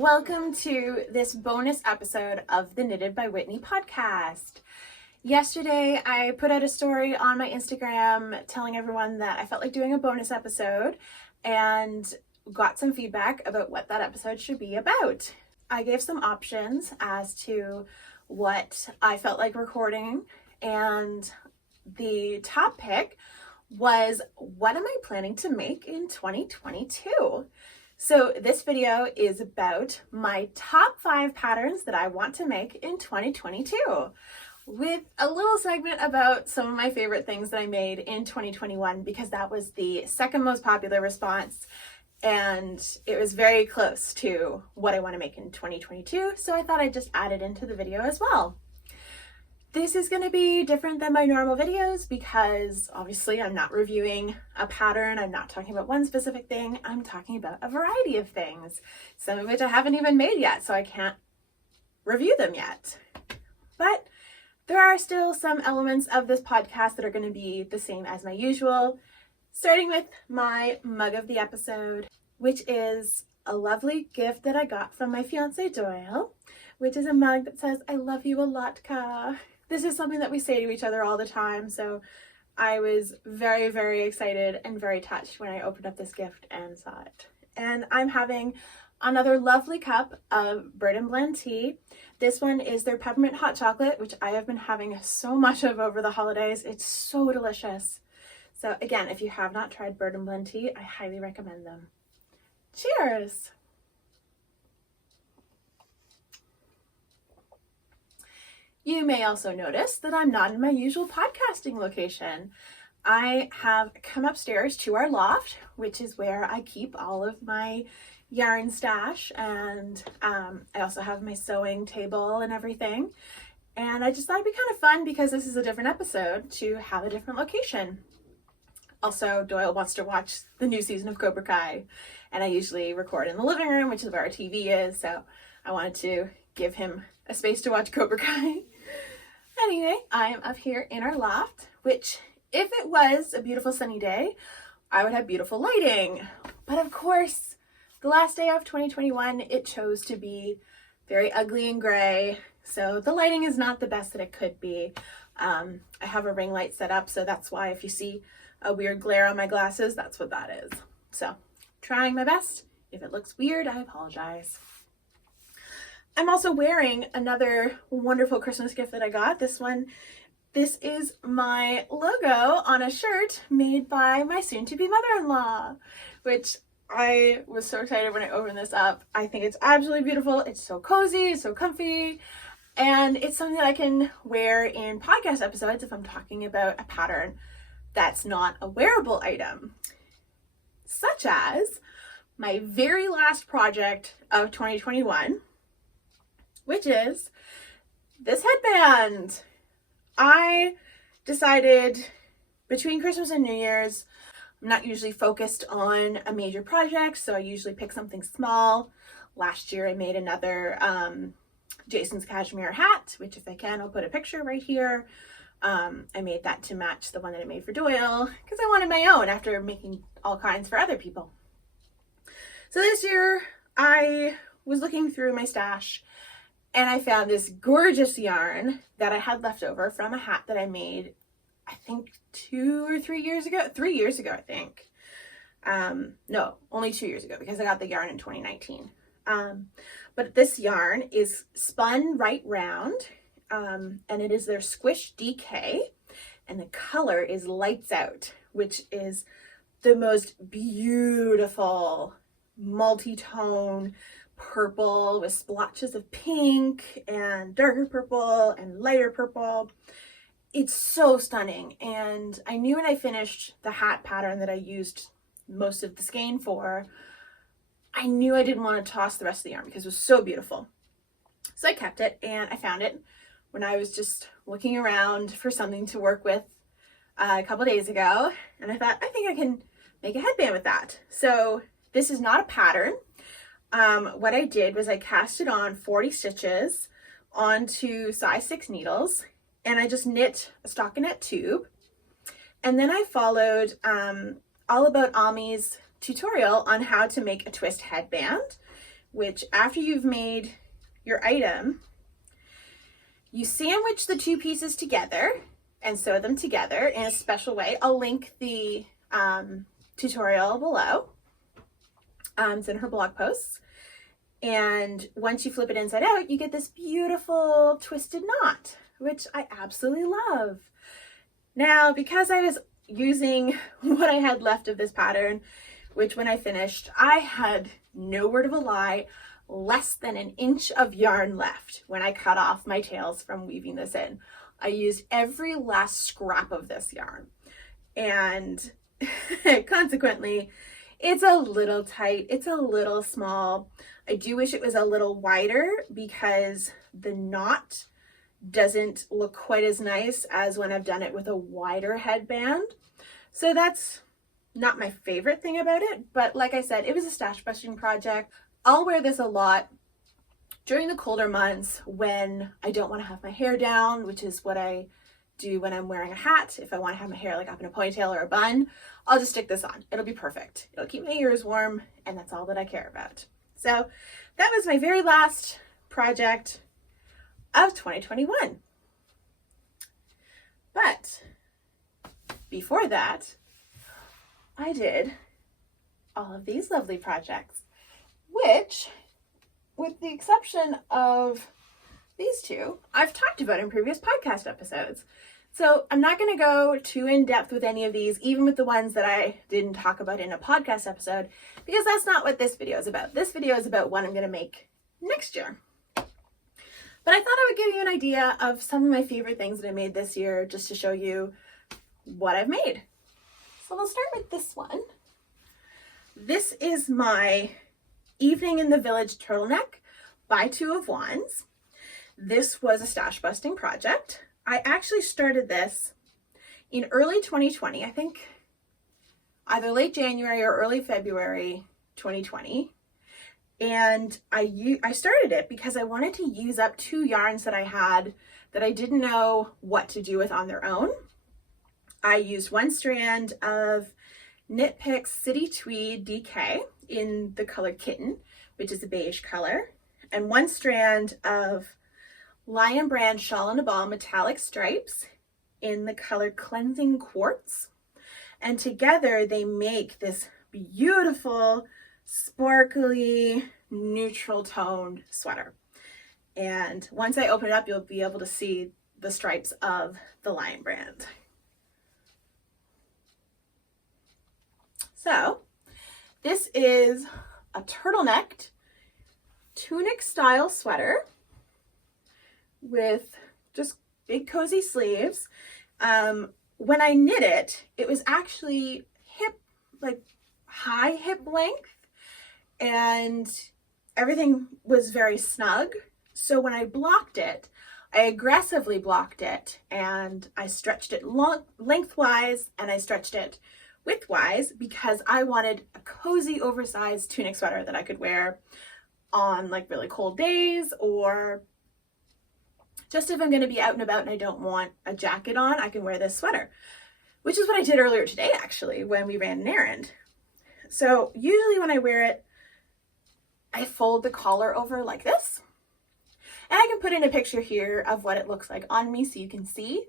Welcome to this bonus episode of the Knitted by Whitney podcast. Yesterday, I put out a story on my Instagram telling everyone that I felt like doing a bonus episode and got some feedback about what that episode should be about. I gave some options as to what I felt like recording, and the top pick was, what am I planning to make in 2022? So this video is about my top 5 patterns that I want to make in 2022, with a little segment about some of my favorite things that I made in 2021, because that was the second most popular response and it was very close to what I want to make in 2022. So I thought I'd just add it into the video as well. This is going to be different than my normal videos because obviously I'm not reviewing a pattern. I'm not talking about one specific thing. I'm talking about a variety of things, some of which I haven't even made yet, so I can't review them yet. But there are still some elements of this podcast that are going to be the same as my usual, starting with my mug of the episode, which is a lovely gift that I got from my fiance Doyle, which is a mug that says, "I love you a lot, Ka." This is something that we say to each other all the time, so I was very, very excited and very touched when I opened up this gift and saw it. And I'm having another lovely cup of Bird and Blend tea. This one is their peppermint hot chocolate, which I have been having so much of over the holidays. It's so delicious. So again, if you have not tried Bird and Blend tea, I highly recommend them. Cheers! You may also notice that I'm not in my usual podcasting location. I have come upstairs to our loft, which is where I keep all of my yarn stash, and I also have my sewing table and everything. And I just thought it'd be kind of fun, because this is a different episode, to have a different location. Also, Doyle wants to watch the new season of Cobra Kai, and I usually record in the living room, which is where our TV is, so I wanted to give him a space to watch Cobra Kai. Anyway, I am up here in our loft, which, if it was a beautiful sunny day, I would have beautiful lighting. But of course, the last day of 2021, it chose to be very ugly and gray, so the lighting is not the best that it could be. I have a ring light set up, so that's why if you see a weird glare on my glasses, that's what that is. So, trying my best. If it looks weird, I apologize. I'm also wearing another wonderful Christmas gift that I got. This is my logo on a shirt made by my soon-to-be mother-in-law, which I was so excited when I opened this up. I think it's absolutely beautiful. It's so cozy, it's so comfy, and it's something that I can wear in podcast episodes if I'm talking about a pattern that's not a wearable item, such as my very last project of 2021, which is this headband. I decided between Christmas and New Year's, I'm not usually focused on a major project, so I usually pick something small. Last year I made another Jason's cashmere hat, which if I can, I'll put a picture right here. I made that to match the one that I made for Doyle, because I wanted my own after making all kinds for other people. So this year I was looking through my stash and I found this gorgeous yarn that I had left over from a hat that I made, I think 2 or 3 years ago. 3 years ago, I think. No, only 2 years ago, because I got the yarn in 2019. But this yarn is spun right round, and it is their Squish DK, and the color is Lights Out, which is the most beautiful multi-tone purple with splotches of pink and darker purple and lighter purple. It's so stunning, and I knew when I finished the hat pattern that I used most of the skein for, I knew I didn't want to toss the rest of the yarn because it was so beautiful. So I kept it, and I found it when I was just looking around for something to work with a couple days ago, and I thought, I think I can make a headband with that. So this is not a pattern. What I did was I casted on 40 stitches onto size 6 needles, and I just knit a stockinette tube. And then I followed All About Ami's tutorial on how to make a twist headband, which after you've made your item, you sandwich the two pieces together and sew them together in a special way. I'll link the tutorial below. It's in her blog posts. And once you flip it inside out, you get this beautiful twisted knot, which I absolutely love. Now, because I was using what I had left of this pattern, which when I finished, I had, no word of a lie, less than an inch of yarn left when I cut off my tails from weaving this in. I used every last scrap of this yarn, and consequently, it's a little tight, it's a little small. I do wish it was a little wider because the knot doesn't look quite as nice as when I've done it with a wider headband. So that's not my favorite thing about it, but like I said, it was a stash busting project. I'll wear this a lot during the colder months when I don't want to have my hair down, which is what I do when I'm wearing a hat. If I want to have my hair like up in a ponytail or a bun, I'll just stick this on. It'll be perfect. It'll keep my ears warm, and that's all that I care about. So that was my very last project of 2021. But before that, I did all of these lovely projects, which, with the exception of these two, I've talked about in previous podcast episodes. So I'm not going to go too in depth with any of these, even with the ones that I didn't talk about in a podcast episode, because that's not what this video is about. This video is about what I'm going to make next year. But I thought I would give you an idea of some of my favorite things that I made this year, just to show you what I've made. So we'll start with this one. This is my Evening in the Village turtleneck by 2 of Wands. This was a stash busting project. I actually started this in early 2020, I think either late January or early February 2020. And I started it because I wanted to use up 2 yarns that I had that I didn't know what to do with on their own. I used 1 strand of Knit Picks City Tweed DK in the color Kitten, which is a beige color, and 1 strand of Lion Brand Shawl and a Ball metallic stripes in the color Cleansing Quartz. And together they make this beautiful, sparkly, neutral toned sweater. And once I open it up, you'll be able to see the stripes of the Lion Brand. So this is a turtlenecked tunic style sweater with just big cozy sleeves. When I knit it, it was actually high hip length, and everything was very snug. So when I blocked it, I aggressively blocked it, and I stretched it lengthwise, and I stretched it widthwise because I wanted a cozy oversized tunic sweater that I could wear on like really cold days, or just if I'm going to be out and about and I don't want a jacket on, I can wear this sweater, which is what I did earlier today actually when we ran an errand. So usually when I wear it, I fold the collar over like this, and I can put in a picture here of what it looks like on me so you can see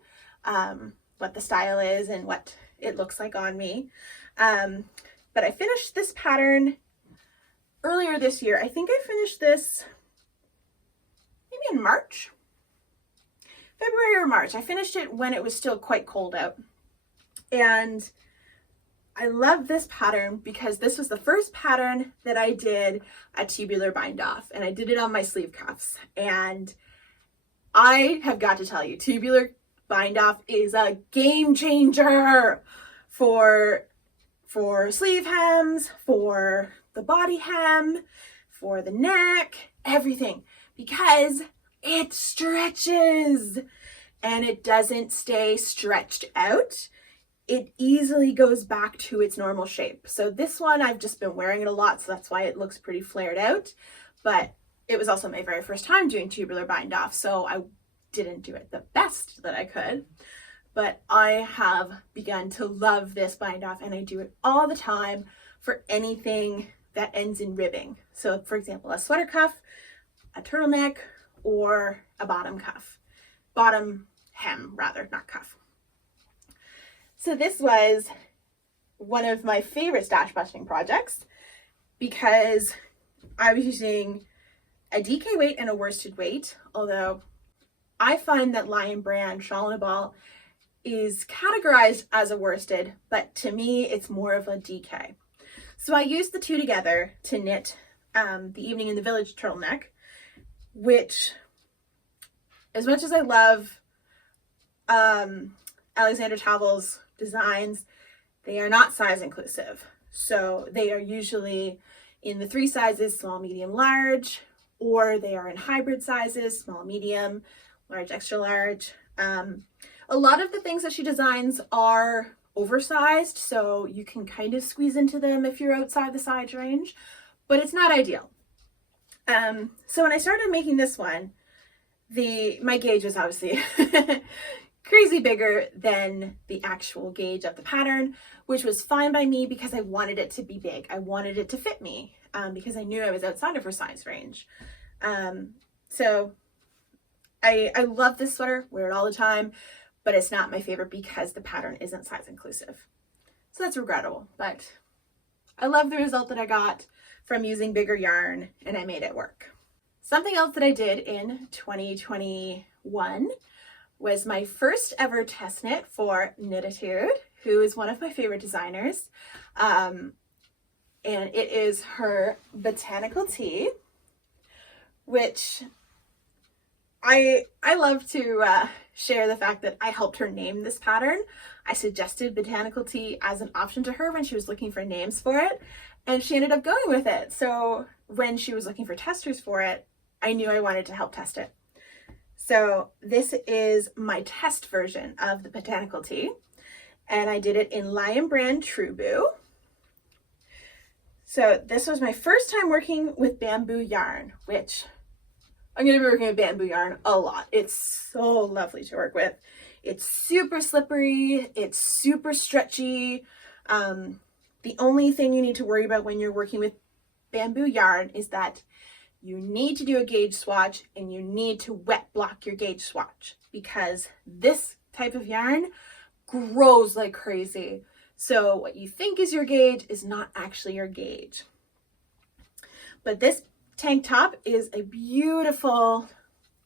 what the style is and what it looks like on me. But I finished this pattern earlier this year. I think I finished this maybe in March. February or March. I finished it when it was still quite cold out. And I love this pattern because this was the first pattern that I did a tubular bind off, and I did it on my sleeve cuffs. And I have got to tell you, tubular bind off is a game changer for sleeve hems, for the body hem, for the neck, everything, because it stretches and it doesn't stay stretched out. It easily goes back to its normal shape. So this one, I've just been wearing it a lot, so that's why it looks pretty flared out. But it was also my very first time doing tubular bind off, so I didn't do it the best that I could. But I have begun to love this bind off, and I do it all the time for anything that ends in ribbing. So for example, a sweater cuff, a turtleneck, or a bottom cuff. Bottom hem rather, not cuff. So this was one of my favorite stash busting projects because I was using a DK weight and a worsted weight, although I find that Lion Brand Shawl in a Ball is categorized as a worsted, but to me it's more of a DK. So I used the two together to knit the Evening in the Village turtleneck, which, as much as I love Alexander Tavel's designs, they are not size inclusive. So they are usually in the 3 sizes, small, medium, large, or they are in hybrid sizes, small, medium, large, extra large. A lot of the things that she designs are oversized, so you can kind of squeeze into them if you're outside the size range, but it's not ideal. So when I started making this one, my gauge was obviously crazy bigger than the actual gauge of the pattern, which was fine by me because I wanted it to be big. I wanted it to fit me because I knew I was outside of her size range. So I love this sweater, wear it all the time, but it's not my favorite because the pattern isn't size inclusive. So that's regrettable, but I love the result that I got from using bigger yarn, and I made it work. Something else that I did in 2021 was my first ever test knit for Knititude, who is one of my favorite designers. And it is her Botanical Tea, which I love to share the fact that I helped her name this pattern. I suggested Botanical Tea as an option to her when she was looking for names for it, and she ended up going with it. So when she was looking for testers for it, I knew I wanted to help test it. So this is my test version of the Botanical Tea, and I did it in Lion Brand True Boo. So this was my first time working with bamboo yarn, which I'm going to be working with bamboo yarn a lot. It's so lovely to work with. It's super slippery. It's super stretchy. The only thing you need to worry about when you're working with bamboo yarn is that you need to do a gauge swatch and you need to wet block your gauge swatch because this type of yarn grows like crazy. So what you think is your gauge is not actually your gauge. But this tank top is a beautiful,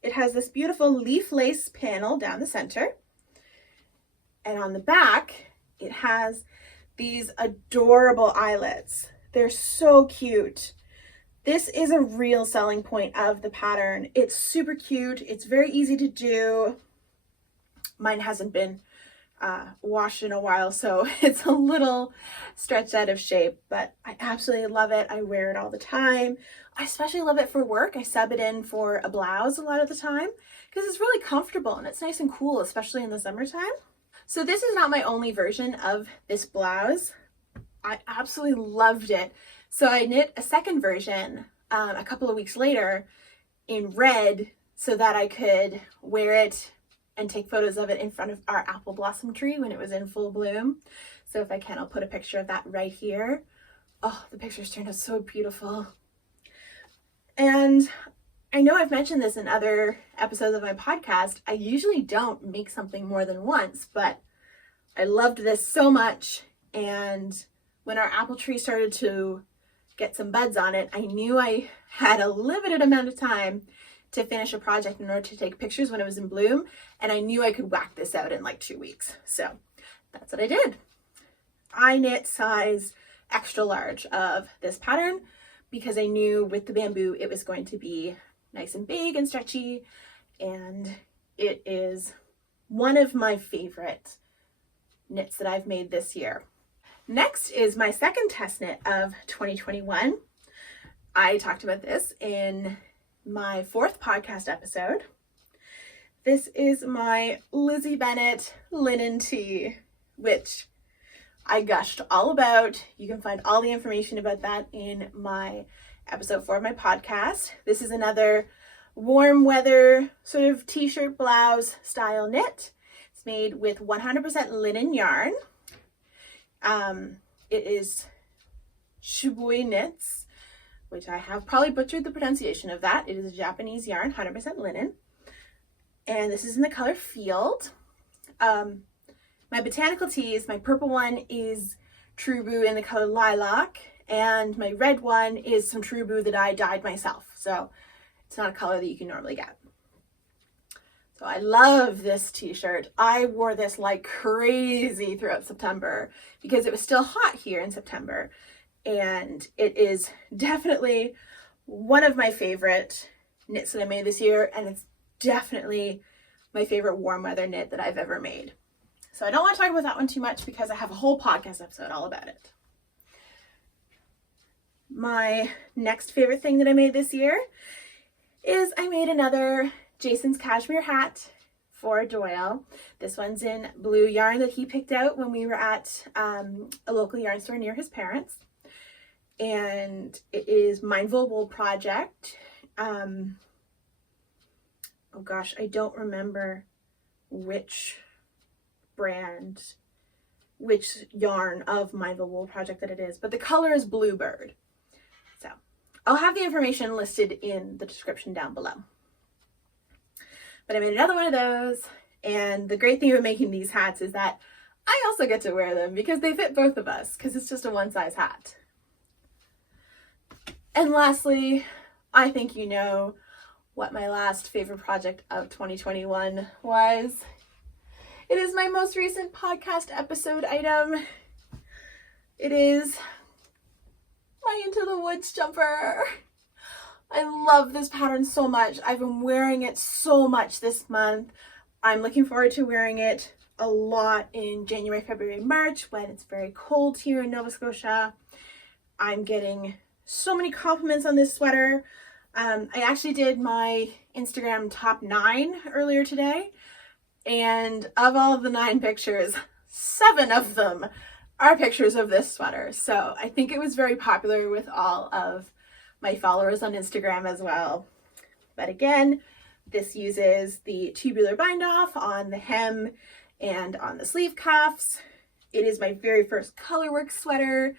it has this beautiful leaf lace panel down the center. And on the back, it has these adorable eyelets. They're so cute. This is a real selling point of the pattern. It's super cute. It's very easy to do. Mine hasn't been washed in a while, so it's a little stretched out of shape, but I absolutely love it. I wear it all the time. I especially love it for work. I sub it in for a blouse a lot of the time because it's really comfortable and it's nice and cool, especially in the summertime. So this is not my only version of this blouse. I absolutely loved it. So I knit a second version a couple of weeks later in red so that I could wear it and take photos of it in front of our apple blossom tree when it was in full bloom. So if I can, I'll put a picture of that right here. Oh, the pictures turned out so beautiful. And I know I've mentioned this in other episodes of my podcast. I usually don't make something more than once, but I loved this so much. And when our apple tree started to get some buds on it, I knew I had a limited amount of time to finish a project in order to take pictures when it was in bloom. And I knew I could whack this out in like 2 weeks. So that's what I did. I knit size extra large of this pattern because I knew with the bamboo it was going to be nice and big and stretchy, and it is one of my favorite knits that I've made this year. Next is my second test knit of 2021. I talked about this in my 4th podcast episode. This is my Lizzie Bennett linen tee, which I gushed all about. You can find all the information about that in my episode 4 of my podcast. This is another warm weather sort of t-shirt blouse style knit. It's made with 100% linen yarn. It is Shibui knits, which I have probably butchered the pronunciation of that. It is a Japanese yarn, 100% linen. And this is in the color Field. My botanical tees, my purple one is Trubu in the color Lilac, and my red one is some Trubu that I dyed myself. So it's not a color that you can normally get. So I love this t-shirt. I wore this like crazy throughout September because it was still hot here in September. And it is definitely one of my favorite knits that I made this year. And it's definitely my favorite warm weather knit that I've ever made. So I don't want to talk about that one too much because I have a whole podcast episode all about it. My next favorite thing that I made this year is I made another Jason's cashmere hat for Doyle. This one's in blue yarn that he picked out when we were at a local yarn store near his parents. And it is Mindful Wool Project. Oh gosh, I don't remember which brand, which yarn of Mindful Wool Project that it is, but the color is Bluebird. So I'll have the information listed in the description down below. But I made another one of those, and the great thing about making these hats is that I also get to wear them because they fit both of us, because it's just a one-size hat. And lastly, I think you know what my last favorite project of 2021 was. It is my most recent podcast episode item. It is my Into the Woods jumper. I love this pattern so much. I've been wearing it so much this month. I'm looking forward to wearing it a lot in January, February, March when it's very cold here in Nova Scotia. I'm getting so many compliments on this sweater. I actually did my Instagram top 9 earlier today, and of all of the 9 pictures, 7 of them are pictures of this sweater. So I think it was very popular with all of my followers on Instagram as well. But again, this uses the tubular bind off on the hem and on the sleeve cuffs. It is my very first colorwork sweater.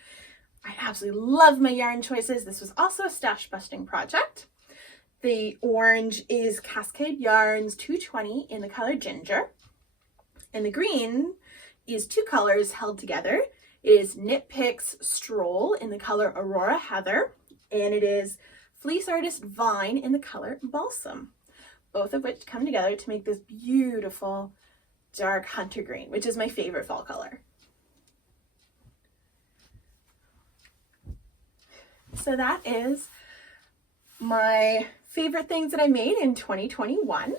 I absolutely love my yarn choices. This was also a stash busting project. The orange is Cascade Yarns 220 in the color Ginger. And the green is 2 colors held together. It is Knit Picks Stroll in the color Aurora Heather. And it is Fleece Artist Vine in the color Balsam. Both of which come together to make this beautiful dark hunter green, which is my favorite fall color. So that is my favorite things that I made in 2021.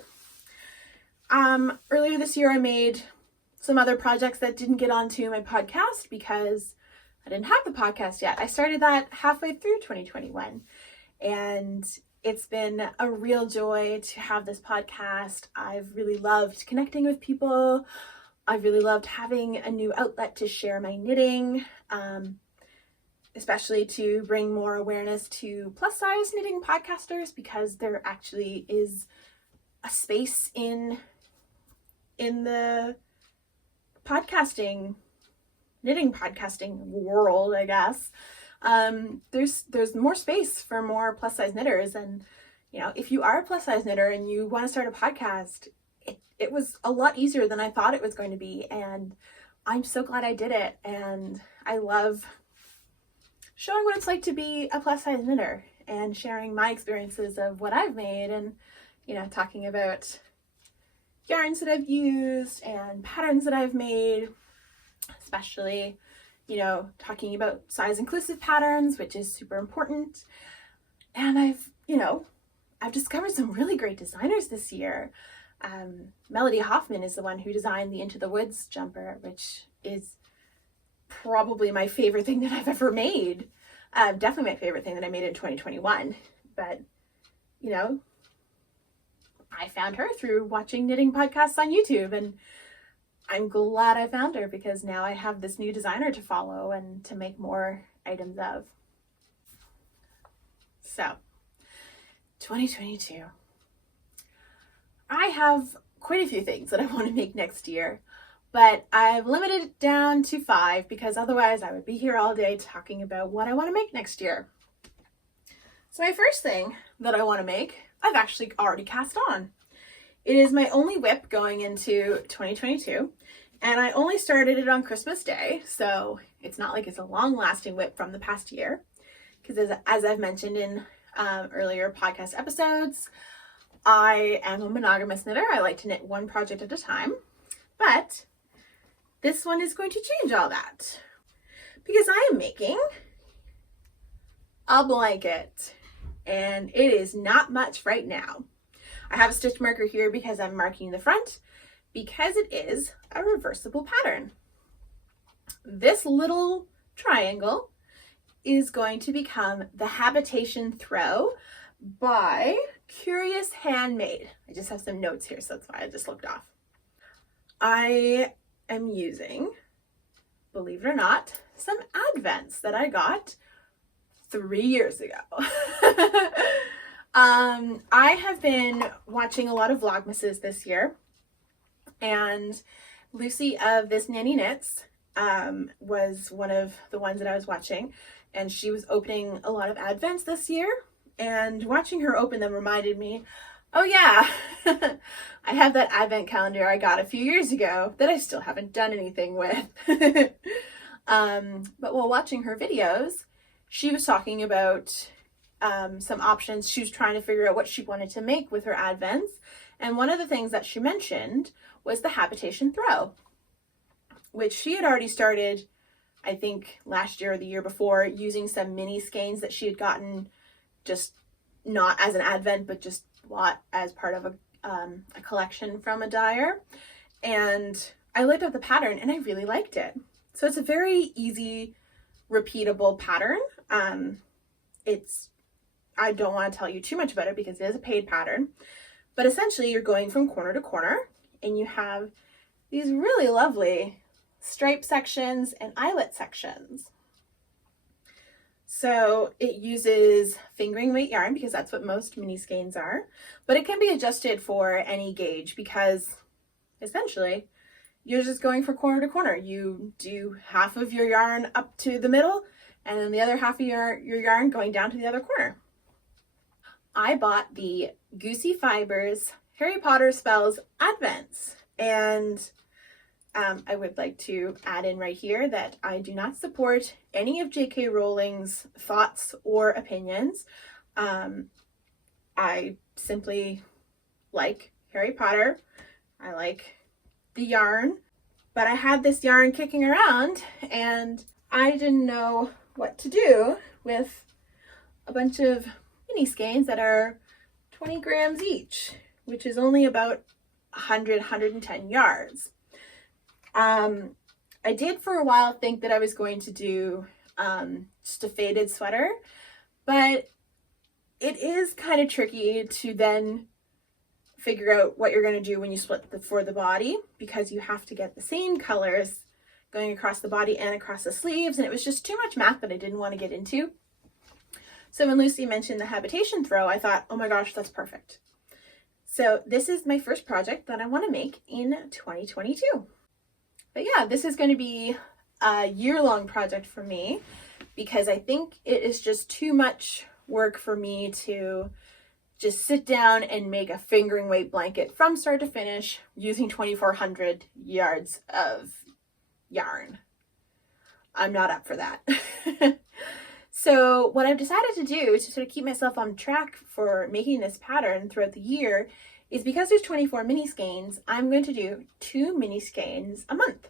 Earlier this year I made some other projects that didn't get onto my podcast because I didn't have the podcast yet. I started that halfway through 2021, and it's been a real joy to have this podcast. I've really loved connecting with people. I've really loved having a new outlet to share my knitting, especially to bring more awareness to plus size knitting podcasters, because there actually is a space in the knitting podcasting world, I guess. There's more space for more plus size knitters, and you know, if you are a plus size knitter and you want to start a podcast, it was a lot easier than I thought it was going to be, and I'm so glad I did it. And I love showing what it's like to be a plus size knitter and sharing my experiences of what I've made, and you know, talking about yarns that I've used and patterns that I've made, especially, you know, talking about size inclusive patterns, which is super important. And I've discovered some really great designers this year. Melody Hoffman is the one who designed the Into the Woods jumper, which is probably my favorite thing that I've ever made. Definitely my favorite thing that I made in 2021. But, you know, I found her through watching knitting podcasts on YouTube, and I'm glad I found her because now I have this new designer to follow and to make more items of. So, 2022. I have quite a few things that I want to make next year. but I've limited it down to 5 because otherwise I would be here all day talking about what I want to make next year. So my first thing that I want to make, I've actually already cast on. It is my only whip going into 2022, and I only started it on Christmas Day, so it's not like it's a long-lasting whip from the past year, because as I've mentioned in earlier podcast episodes, I am a monogamous knitter. I like to knit one project at a time, but this one is going to change all that because I am making a blanket, and it is not much right now. I have a stitch marker here because I'm marking the front because it is a reversible pattern. This little triangle is going to become the Habitation Throw by Curious Handmade. I just have some notes here, so that's why I just looked off. I am using, believe it or not, some advents that I got 3 years ago. I have been watching a lot of Vlogmases this year, and Lucy of This Nanny Knits was one of the ones that I was watching, and she was opening a lot of advents this year, and watching her open them reminded me, oh yeah, I have that advent calendar I got a few years ago that I still haven't done anything with. But while watching her videos, she was talking about some options. She was trying to figure out what she wanted to make with her advents, and one of the things that she mentioned was the Habitation Throw, which she had already started, I think last year or the year before, using some mini skeins that she had gotten, just not as an advent but just bought as part of a collection from a dyer. And I looked up the pattern and I really liked it. So it's a very easy, repeatable pattern. I don't want to tell you too much about it because it is a paid pattern, but essentially you're going from corner to corner and you have these really lovely stripe sections and eyelet sections. So it uses fingering weight yarn because that's what most mini skeins are, but it can be adjusted for any gauge because essentially you're just going from corner to corner. You do half of your yarn up to the middle and then the other half of your yarn going down to the other corner. I bought the Goosey Fibers Harry Potter Spells Advents, and I would like to add in right here that I do not support any of J.K. Rowling's thoughts or opinions. I simply like Harry Potter. I like the yarn, but I had this yarn kicking around and I didn't know what to do with a bunch of mini skeins that are 20 grams each, which is only about 110 yards. I did for a while think that I was going to do just a faded sweater, but it is kind of tricky to then figure out what you're going to do when you split for the body, because you have to get the same colors going across the body and across the sleeves, and it was just too much math that I didn't want to get into. So when Lucy mentioned the Habitation Throw, I thought, oh my gosh, that's perfect. So this is my first project that I want to make in 2022. But yeah, this is going to be a year-long project for me because I think it is just too much work for me to just sit down and make a fingering weight blanket from start to finish using 2,400 yards of yarn. I'm not up for that. So what I've decided to do to sort of keep myself on track for making this pattern throughout the year is, because there's 24 mini skeins, I'm going to do 2 mini skeins a month.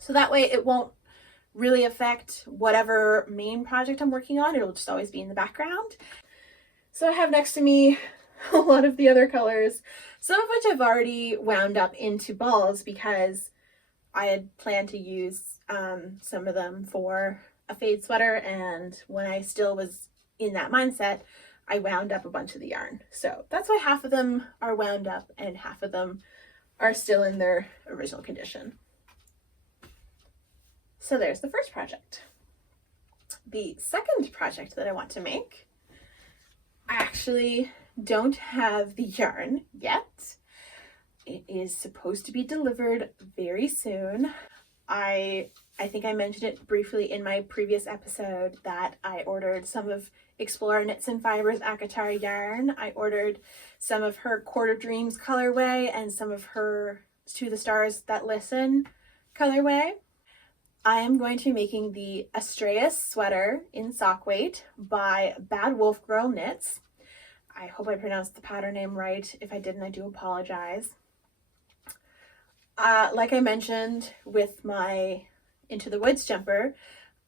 So that way it won't really affect whatever main project I'm working on. It'll just always be in the background. So I have next to me a lot of the other colors, some of which I've already wound up into balls because I had planned to use some of them for a fade sweater, and when I still was in that mindset, I wound up a bunch of the yarn. So that's why half of them are wound up and half of them are still in their original condition. So there's the first project. The second project that I want to make, I actually don't have the yarn yet. It is supposed to be delivered very soon. I think I mentioned it briefly in my previous episode that I ordered some of Explorer Knits and Fibers Akatar yarn. I ordered some of her Court of Dreams colorway and some of her To the Stars That Listen colorway. I am going to be making the Astraeus sweater in sock weight by Bad Wolf Girl Knits. I hope I pronounced the pattern name right. If I didn't, I do apologize. Like I mentioned with my Into the Woods jumper,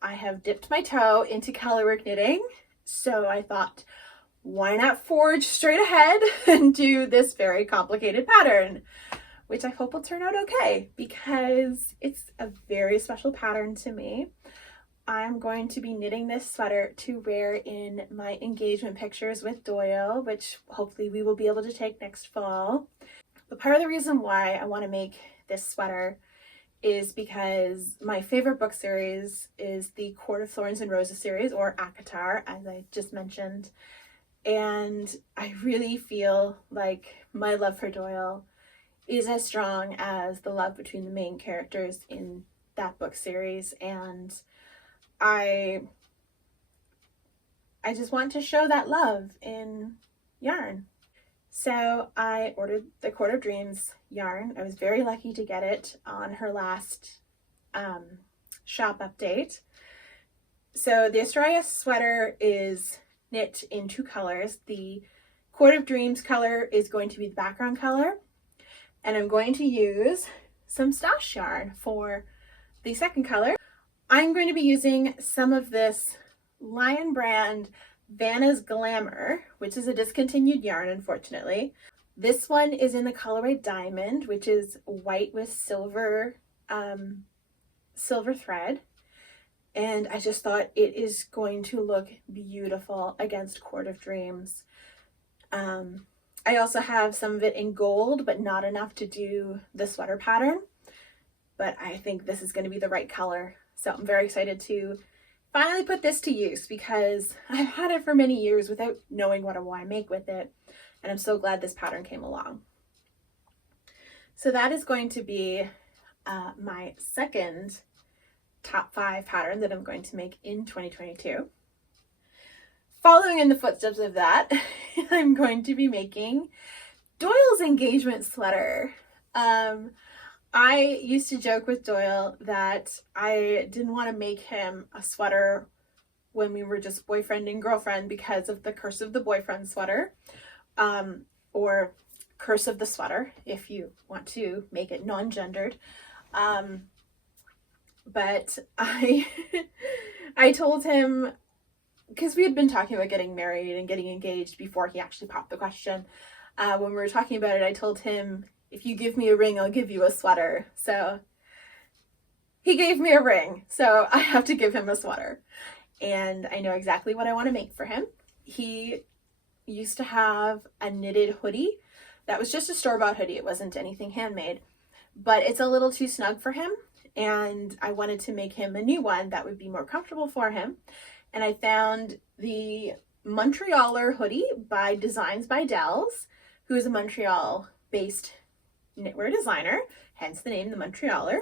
I have dipped my toe into colorwork knitting. So I thought, why not forge straight ahead and do this very complicated pattern, which I hope will turn out okay because it's a very special pattern to me. I'm going to be knitting this sweater to wear in my engagement pictures with Doyle, which hopefully we will be able to take next fall. But part of the reason why I want to make this sweater is because my favorite book series is the Court of Thorns and Roses series, or Akatar, as I just mentioned. And I really feel like my love for Doyle is as strong as the love between the main characters in that book series. And I just want to show that love in yarn. So I ordered the Court of Dreams yarn. I was very lucky to get it on her last shop update. So the Astraeus sweater is knit in 2 colors. The Court of Dreams color is going to be the background color, and I'm going to use some stash yarn for the second color. I'm going to be using some of this Lion brand Vanna's Glamour, which is a discontinued yarn, unfortunately. This one is in the colorway Diamond, which is white with silver thread. And I just thought it is going to look beautiful against Court of Dreams. I also have some of it in gold, but not enough to do the sweater pattern. But I think this is going to be the right color. So I'm very excited to finally put this to use because I've had it for many years without knowing what I want to make with it. And I'm so glad this pattern came along. So that is going to be my second top 5 pattern that I'm going to make in 2022. Following in the footsteps of that, I'm going to be making Doyle's engagement sweater. I used to joke with Doyle that I didn't want to make him a sweater when we were just boyfriend and girlfriend because of the curse of the boyfriend sweater, or curse of the sweater if you want to make it non-gendered. But I told him, because we had been talking about getting married and getting engaged before he actually popped the question. When we were talking about it, I told him, if you give me a ring, I'll give you a sweater. So he gave me a ring, so I have to give him a sweater. And I know exactly what I want to make for him. He used to have a knitted hoodie that was just a store-bought hoodie. It wasn't anything handmade, but it's a little too snug for him. And I wanted to make him a new one that would be more comfortable for him. And I found the Montrealer hoodie by Designs by Dells, who is a Montreal-based knitwear designer, hence the name, the Montrealer.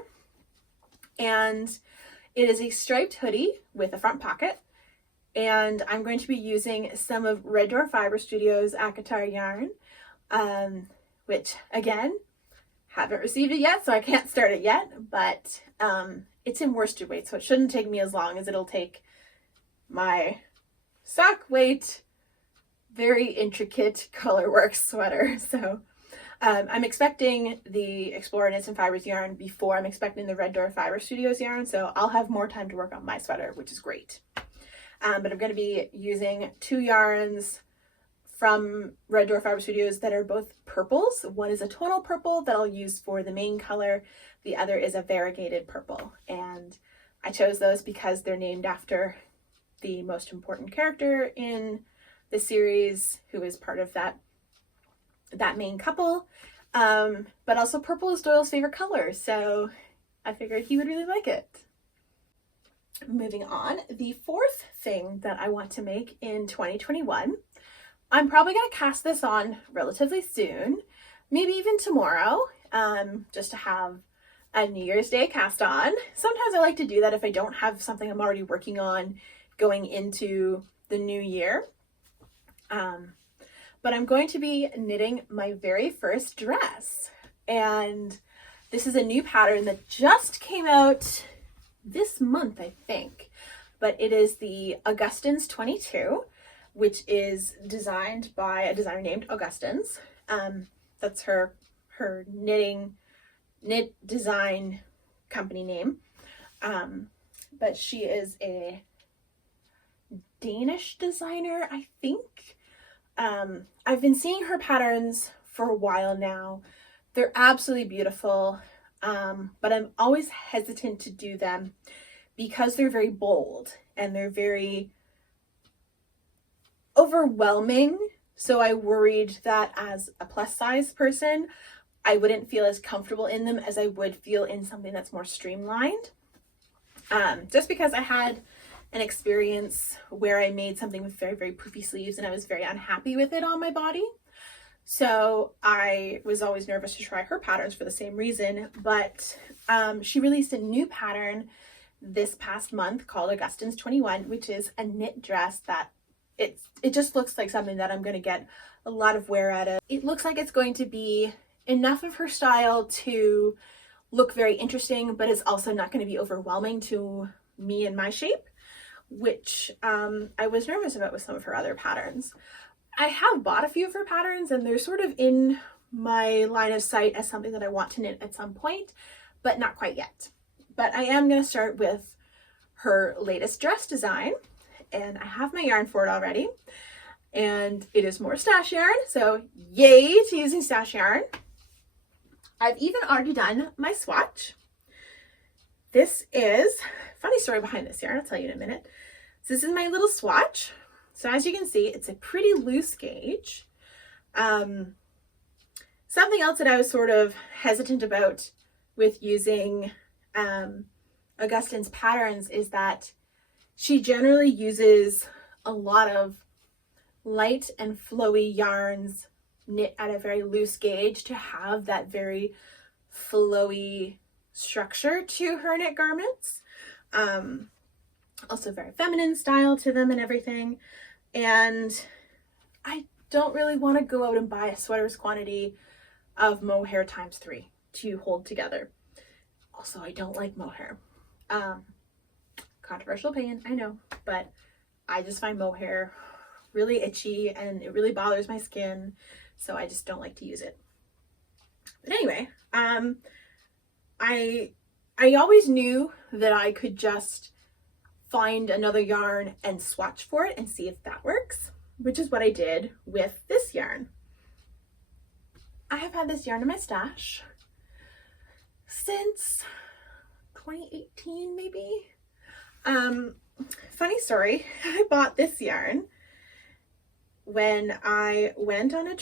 And it is a striped hoodie with a front pocket. And I'm going to be using some of Red Door Fiber Studios Akatar yarn, which again, haven't received it yet, so I can't start it yet, but it's in worsted weight, so it shouldn't take me as long as it'll take my sock weight, very intricate colorwork sweater. So I'm expecting the Explorer Knits and Fibers yarn before I'm expecting the Red Door Fiber Studios yarn, so I'll have more time to work on my sweater, which is great. But I'm going to be using 2 yarns from Red Door Fiber Studios that are both purples. One is a tonal purple that I'll use for the main color. The other is a variegated purple. And I chose those because they're named after the most important character in the series, who is part of that main couple. But also purple is Doyle's favorite color, so I figured he would really like it. Moving on, the 4th thing that I want to make in 2021, I'm probably going to cast this on relatively soon, maybe even tomorrow, just to have a New Year's Day cast on. Sometimes I like to do that if I don't have something I'm already working on going into the new year. But I'm going to be knitting my very first dress. And this is a new pattern that just came out this month, I think. But it is the Augustins 22, which is designed by a designer named Augustins. That's her knit design company name. But she is a Danish designer, I think. I've been seeing her patterns for a while now. They're absolutely beautiful, but I'm always hesitant to do them because they're very bold and they're very overwhelming. So I worried that as a plus size person, I wouldn't feel as comfortable in them as I would feel in something that's more streamlined. Just because I had an experience where I made something with very, very poofy sleeves and I was very unhappy with it on my body. So I was always nervous to try her patterns for the same reason, but she released a new pattern this past month called Augustins 21, which is a knit dress that it just looks like something that I'm going to get a lot of wear out of. It looks like it's going to be enough of her style to look very interesting, but it's also not going to be overwhelming to me and my shape, which I was nervous about with some of her other patterns. I have bought a few of her patterns and they're sort of in my line of sight as something that I want to knit at some point, but not quite yet. But I am going to start with her latest dress design, and I have my yarn for it already, and it is more stash yarn, so yay to using stash yarn. I've even already done my swatch. This is, funny story behind this yarn, I'll tell you in a minute. So this is my little swatch. So as you can see, it's a pretty loose gauge. Something else that I was sort of hesitant about with using Augustin's patterns is that she generally uses a lot of light and flowy yarns knit at a very loose gauge to have that very flowy structure to her knit garments. Also very feminine style to them and everything. And I don't really want to go out and buy a sweater's quantity of mohair times 3 to hold together. Also, I don't like mohair. Controversial opinion, I know, but I just find mohair really itchy and it really bothers my skin, so I just don't like to use it. But anyway, I always knew that I could just find another yarn and swatch for it and see if that works, which is what I did with this yarn. I have had this yarn in my stash since 2018 maybe. Funny story, I bought this yarn when I went on a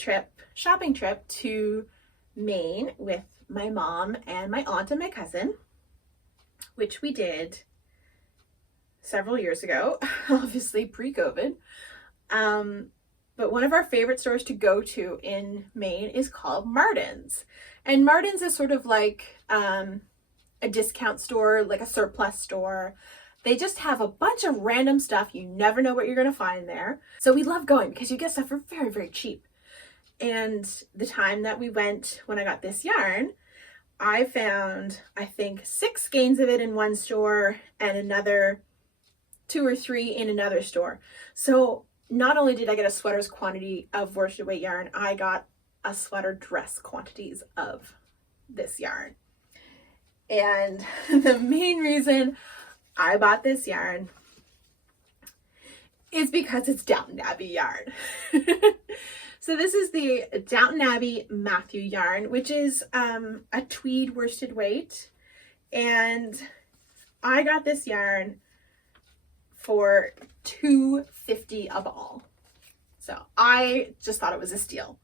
shopping trip to Maine with my mom and my aunt and my cousin, which we did several years ago, obviously pre-COVID. But one of our favorite stores to go to in Maine is called Martin's. And Martin's is sort of like a discount store, like a surplus store. They just have a bunch of random stuff. You never know what you're going to find there. So we love going because you get stuff for very, very cheap. And the time that we went when I got this yarn, I found, I think, 6 skeins of it in one store and another 2 or 3 in another store. So not only did I get a sweater's quantity of worsted weight yarn, I got a sweater dress quantities of this yarn. And the main reason I bought this yarn is because it's Downton Abbey yarn. So this is the Downton Abbey Matthew yarn, which is a tweed worsted weight. And I got this yarn for $2.50 a ball. So I just thought it was a steal.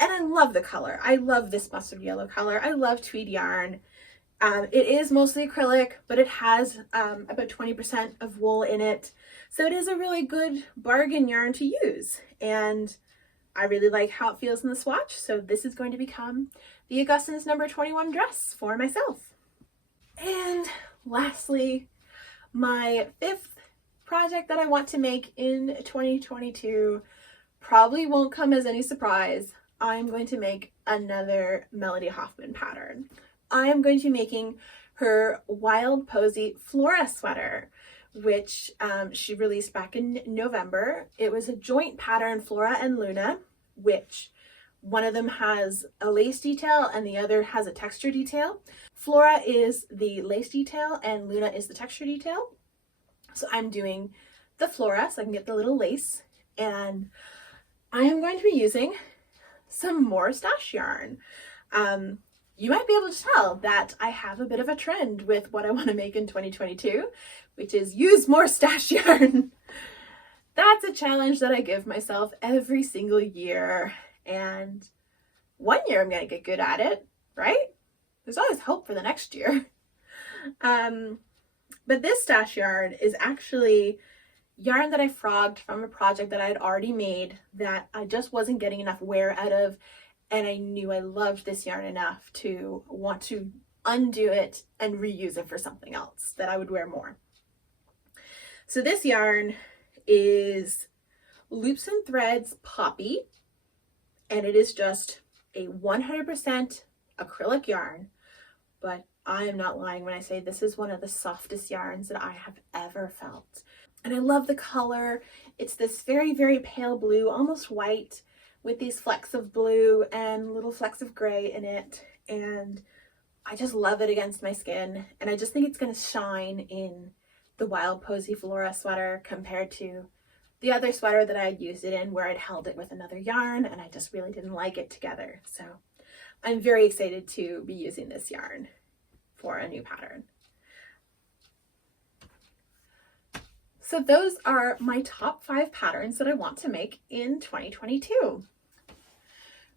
And I love the color. I love this mustard yellow color. I love tweed yarn. It is mostly acrylic, but it has about 20% of wool in it. So it is a really good bargain yarn to use. And I really like how it feels in the swatch, so this is going to become the Augustine's number 21 dress for myself. And lastly, my fifth project that I want to make in 2022 probably won't come as any surprise. I'm going to make another Melody Hoffman pattern. I am going to be making her Wild Posy Flora sweater, which she released back in November. It was a joint pattern, Flora and Luna, which one of them has a lace detail and the other has a texture detail. Flora is the lace detail and Luna is the texture detail. So I'm doing the Flora so I can get the little lace, and I am going to be using some more stash yarn. You might be able to tell that I have a bit of a trend with what I want to make in 2022, which is use more stash yarn. That's a challenge that I give myself every single year, and one year I'm going to get good at it, right? There's always hope for the next year. But this stash yarn is actually yarn that I frogged from a project that I had already made that I just wasn't getting enough wear out of, and I knew I loved this yarn enough to want to undo it and reuse it for something else that I would wear more. So this yarn is Loops and Threads Poppy, and it is just a 100% acrylic yarn, but I am not lying when I say this is one of the softest yarns that I have ever felt. And I love the color. It's this very, very pale blue, almost white, with these flecks of blue and little flecks of gray in it. And I just love it against my skin. And I just think it's going to shine in the Wild Posy Flora sweater compared to the other sweater that I had used it in, where I'd held it with another yarn and I just really didn't like it together. So I'm very excited to be using this yarn for a new pattern. So those are my top 5 patterns that I want to make in 2022.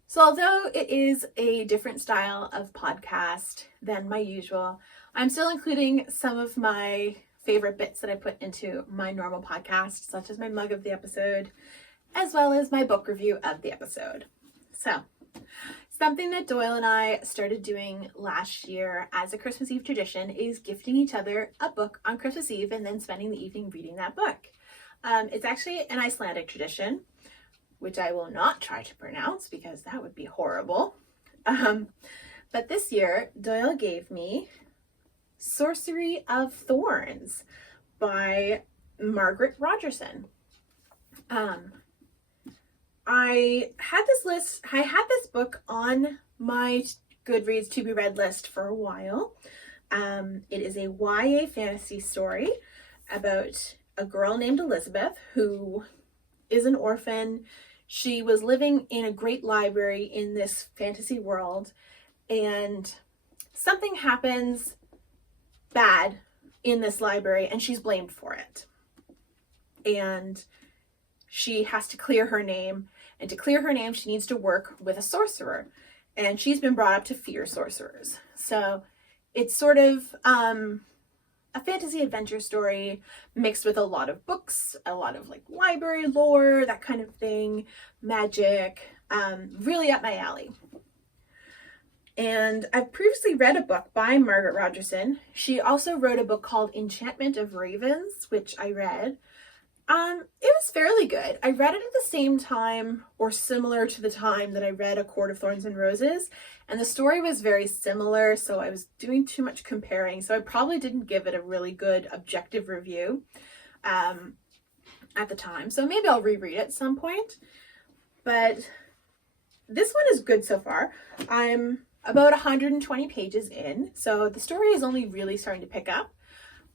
So although it is a different style of podcast than my usual, I'm still including some of my favorite bits that I put into my normal podcast, such as my mug of the episode, as well as my book review of the episode. So something that Doyle and I started doing last year as a Christmas Eve tradition is gifting each other a book on Christmas Eve and then spending the evening reading that book. It's actually an Icelandic tradition, which I will not try to pronounce because that would be horrible. But this year, Doyle gave me Sorcery of Thorns by Margaret Rogerson. I had this book on my Goodreads to be read list for a while. It is a YA fantasy story about a girl named Elizabeth who is an orphan. She was living in a great library in this fantasy world, and something happens bad in this library and she's blamed for it. And she has to clear her name. And to clear her name, she needs to work with a sorcerer. And she's been brought up to fear sorcerers. So it's sort of a fantasy adventure story mixed with a lot of books, a lot of like library lore, that kind of thing, magic, really up my alley. And I've previously read a book by Margaret Rogerson. She also wrote a book called Enchantment of Ravens, which I read. It was fairly good. I read it at the same time or similar to the time that I read A Court of Thorns and Roses, and the story was very similar, so I was doing too much comparing, so I probably didn't give it a really good objective review at the time. So maybe I'll reread it at some point. But this one is good so far. I'm about 120 pages in, so the story is only really starting to pick up.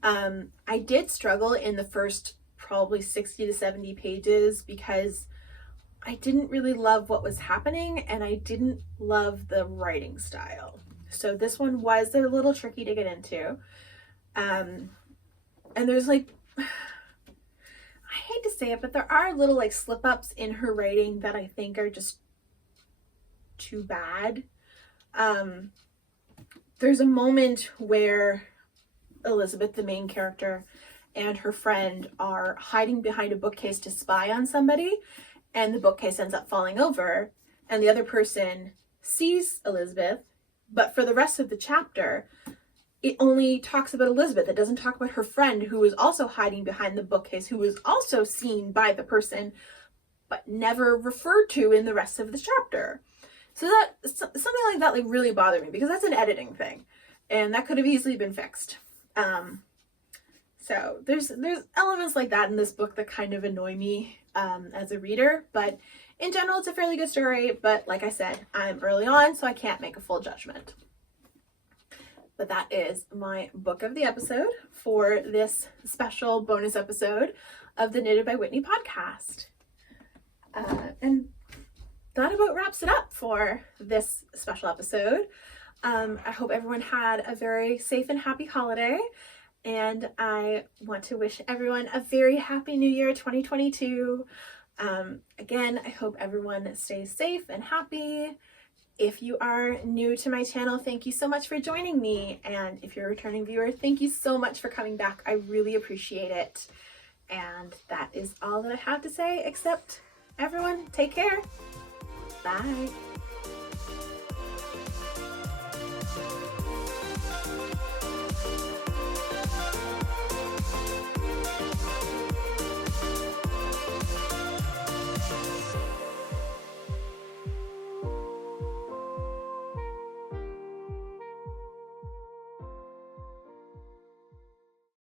I did struggle in the first probably 60 to 70 pages because I didn't really love what was happening and I didn't love the writing style. So this one was a little tricky to get into. And there's like, I hate to say it, but there are little like slip ups in her writing that I think are just too bad. There's a moment where Elizabeth, the main character, and her friend are hiding behind a bookcase to spy on somebody, and the bookcase ends up falling over, and the other person sees Elizabeth, but for the rest of the chapter, it only talks about Elizabeth. It doesn't talk about her friend who was also hiding behind the bookcase, who was also seen by the person, but never referred to in the rest of the chapter. So that something like that like really bothered me, because that's an editing thing, and that could have easily been fixed. So there's elements like that in this book that kind of annoy me as a reader, but in general, it's a fairly good story. But like I said, I'm early on, so I can't make a full judgment. But that is my book of the episode for this special bonus episode of the Knitted by Whitney podcast. And that about wraps it up for this special episode. I hope everyone had a very safe and happy holiday. And I want to wish everyone a very happy New Year 2022. Again, I hope everyone stays safe and happy. If you are new to my channel, thank you so much for joining me. And if you're a returning viewer, thank you so much for coming back. I really appreciate it. And that is all that I have to say, except everyone, take care. Bye.